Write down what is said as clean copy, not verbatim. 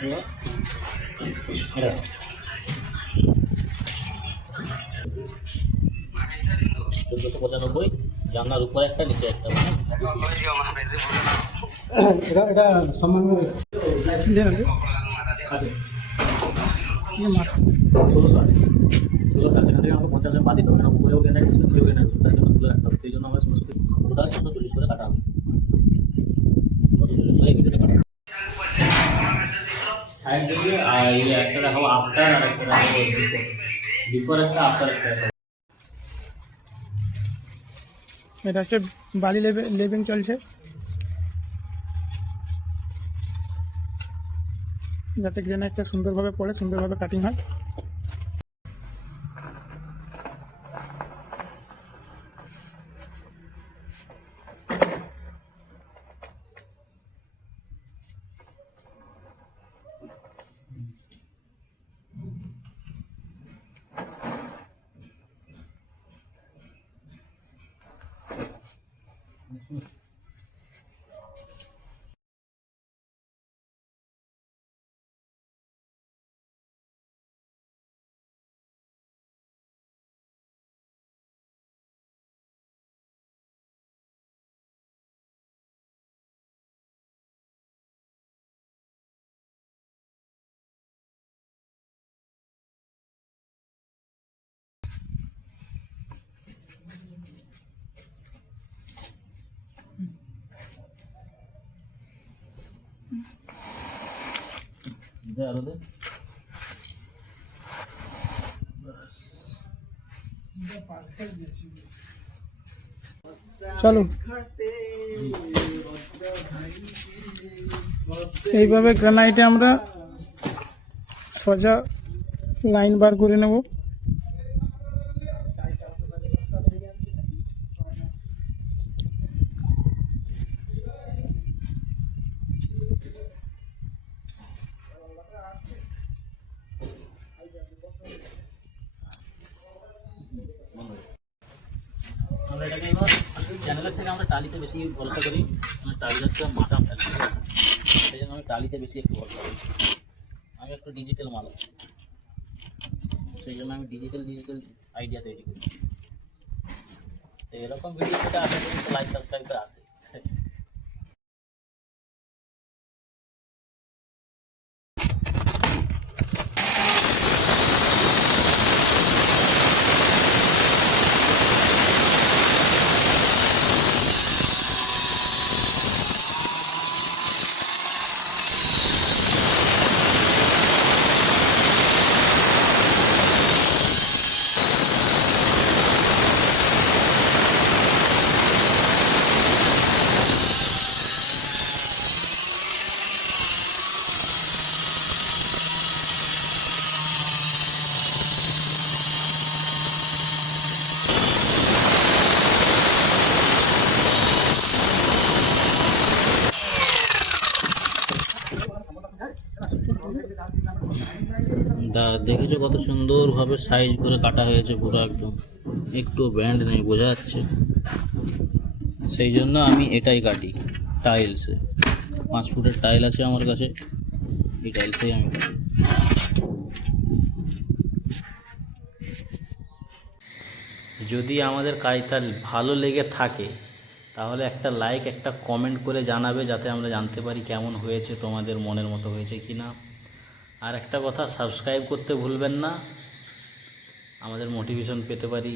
$1495 জানলার উপরে একটা নিচে একটা এটা সম্মান ষোলো সাল সেখান থেকে আমাকে 50 জন বাদ দিতে হবে, উপরে ওঠে না নিচে ওঠে না, তার জন্য তুলে রাখতে হবে। সেই জন্য আমার সমস্ত টোটাল 140 করে কাটা হবে, 140 করে এই ভিডিওটা কাটা হবে। সাইড দিয়ে আর এই একটা দেখাবো আফটার, আর একটা দেখাবো বিফোর, একটা আফটার একটা। এটা হচ্ছে বালি লেভিং চলছে, যাতে গ্রেনাইটটা সুন্দরভাবে পড়ে, সুন্দরভাবে কাটিং হয়। আরো দে চলো, এইভাবে গ্রানাইটে আমরা সোজা লাইন বার করে নেব। আমরা এটাকে এবার চ্যানেলের থেকে আমরা টালিতে বেশি ভরসা করি, টালির হচ্ছে মাটাম ফেলি, সেই জন্য আমি টালিতে বেশি একটু ভরসা করি। আমি একটু ডিজিটাল মাল, সেই জন্য আমি ডিজিটাল আইডিয়া তৈরি করি। তো এরকম ভিডিও সেটা আশা করি লাইক সাবস্ক্রাইব করে আসে। দেখেছো কত সুন্দরভাবে সাইজ করে কাটা হয়েছে, পুরো একদম একটু ব্যান্ড নেই, বোঝা যাচ্ছে। সেই জন্য আমি এটাই কাটি টাইলসে, 5 ফুটের টাইল আছে আমার কাছে, এই টাইলসেই আমি কাটি। যদি আমাদের কাজটা ভালো লেগে থাকে তাহলে একটা লাইক, একটা কমেন্ট করে জানাবে, যাতে আমরা জানতে পারি কেমন হয়েছে, তোমাদের মনের মতো হয়েছে কি না। আর একটা কথা, সাবস্ক্রাইব করতে ভুলবেন না, আমাদের মোটিভেশন পেতে পারি।